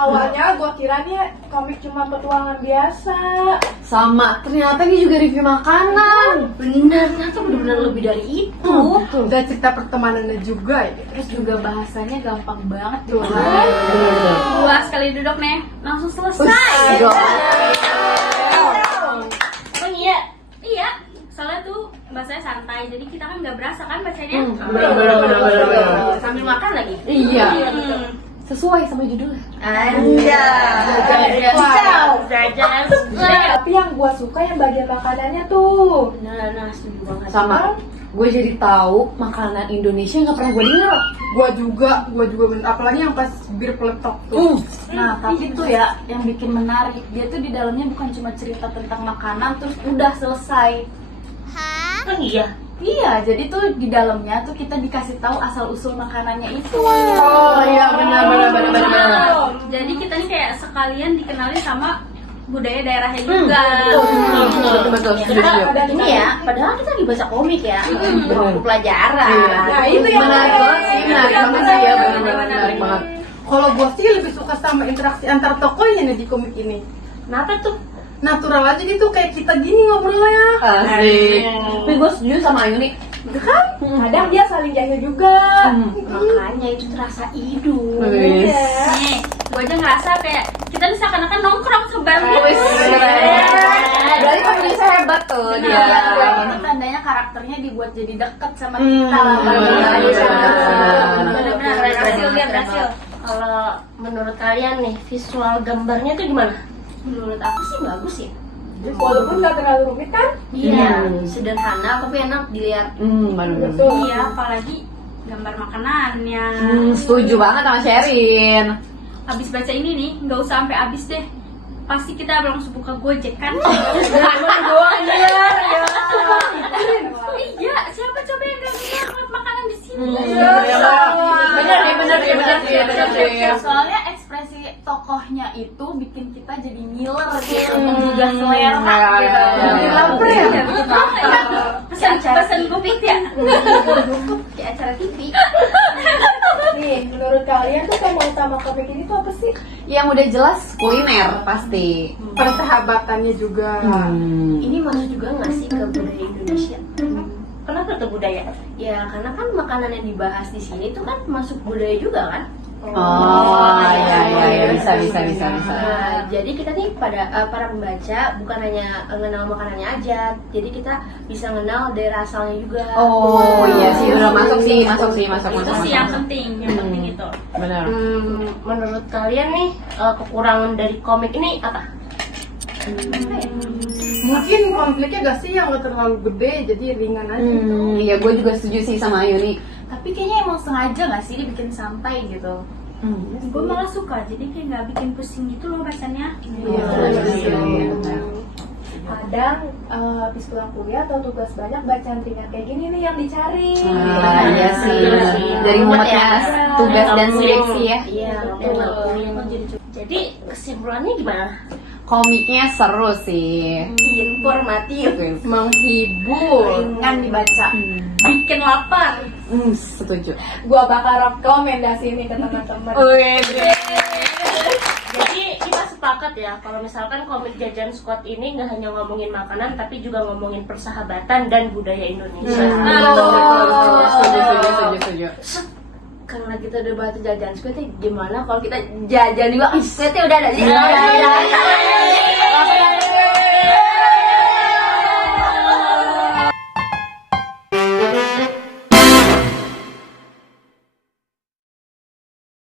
Awalnya gua kira nih komik cuma petualangan biasa. Sama, ternyata ini juga review makanan. Bener, ternyata bener-bener lebih dari itu. Udah cerita pertemanannya juga ya. Terus juga bahasanya gampang banget tuh. Puas sekali duduk nih, langsung selesai. Oh iya, soalnya tuh bahasanya santai, jadi kita kan nggak berasa kan bacanya. Bener. Sambil makan lagi. Iya. Sesuai sama judulnya. Tapi yang gua suka yang bagian makanannya tuh. Nah, setuju banget. Sama, gue jadi tahu makanan Indonesia nggak pernah gue denger. Gua juga apalagi yang pas bir peletok tuh. Nah, tapi tuh ya yang bikin menarik, dia tuh di dalamnya bukan cuma cerita tentang makanan terus udah selesai. Kan iya. Iya, jadi tuh di dalamnya tuh kita dikasih tahu asal usul makanannya itu. Oh iya benar. Jadi kita nih kayak sekalian dikenalin sama budaya daerahnya juga. Betul. Ini ya, padahal kita lagi baca komik ya, buku pelajaran. Nah, itu yang Menarik banget sih ya, benar-benar menarik banget. Kalau gua sih lebih suka sama interaksi antar tokohnya nih di komik ini. Kenapa tuh? Natural aja gitu, kayak kita gini ngobrolnya. Asik. Tapi gue setuju sama Ayu nih. Kan? Kadang dia saling jahil juga. Makanya itu terasa hidup. Wis. Nih, gue aja ngerasa kayak kita nih seakan-akan nongkrong sebarang. Berarti penulisnya hebat tuh dia. Itu tandanya karakternya dibuat jadi deket sama kita lah. Benar-benar berhasil. Kalau menurut kalian nih, visual gambarnya tuh gimana? Menurut aku sih bagus ya. Walaupun nggak terlalu rumit kan? Iya, sederhana tapi enak dilihat. Benar. Iya, apalagi gambar makanannya. Setuju banget sama Sherin. Habis baca ini nih, nggak usah sampai habis deh. Pasti kita langsung buka Gojek kan? Iya, siapa coba yang nggak bisa buat makanan di sini? Bener. Soalnya ekspresi tokohnya itu bikin kita jadi ngiler gitu, juga selera gitu. Bikin lapar ya? Bikin lapar. Pesan kopi ya? Kayak acara TV. Nih, menurut kalian tuh tema utama komik ini tuh apa sih? Yang udah jelas kuliner pasti. Persahabatannya juga. Ini masuk juga nggak sih ke budaya Indonesia? Kenapa tuh budaya? Ya karena kan makanan yang dibahas di sini tuh kan masuk budaya juga kan? Oh iya bisa. Nah, jadi kita nih para pembaca bukan hanya mengenal makanannya aja, jadi kita bisa mengenal daerah asalnya juga. Oh iya sih udah masuk sih. Itu sih yang penting itu. Benar. Menurut kalian nih kekurangan dari komik ini apa? Mungkin konfliknya gak sih yang gak terlalu gede, jadi ringan aja gitu. Iya gue juga setuju sih sama Ayu nih. Tapi kayaknya emang sengaja nggak sih dibikin santai gitu. Gue malah suka, jadi kayak nggak bikin pusing gitu loh bacanya. Kadang habis pulang kuliah atau tugas banyak bacaan ringan kayak gini nih yang dicari. Iya sih. Dari moodnya tugas dan skripsi ya. Iya, jadi kesimpulannya gimana? Komiknya seru sih. Informatif, Menghibur. Ringan dibaca. bikin lapar. Setuju. Gua bakal rekomendasi ini ke teman-teman. Jadi kita sepakat ya, kalau misalkan komik Jajan Squad ini nggak hanya ngomongin makanan, tapi juga ngomongin persahabatan dan budaya Indonesia. Setuju. Karena kita udah bahas Jajan Squad, gimana kalau kita jajan juga? Squadnya udah ada.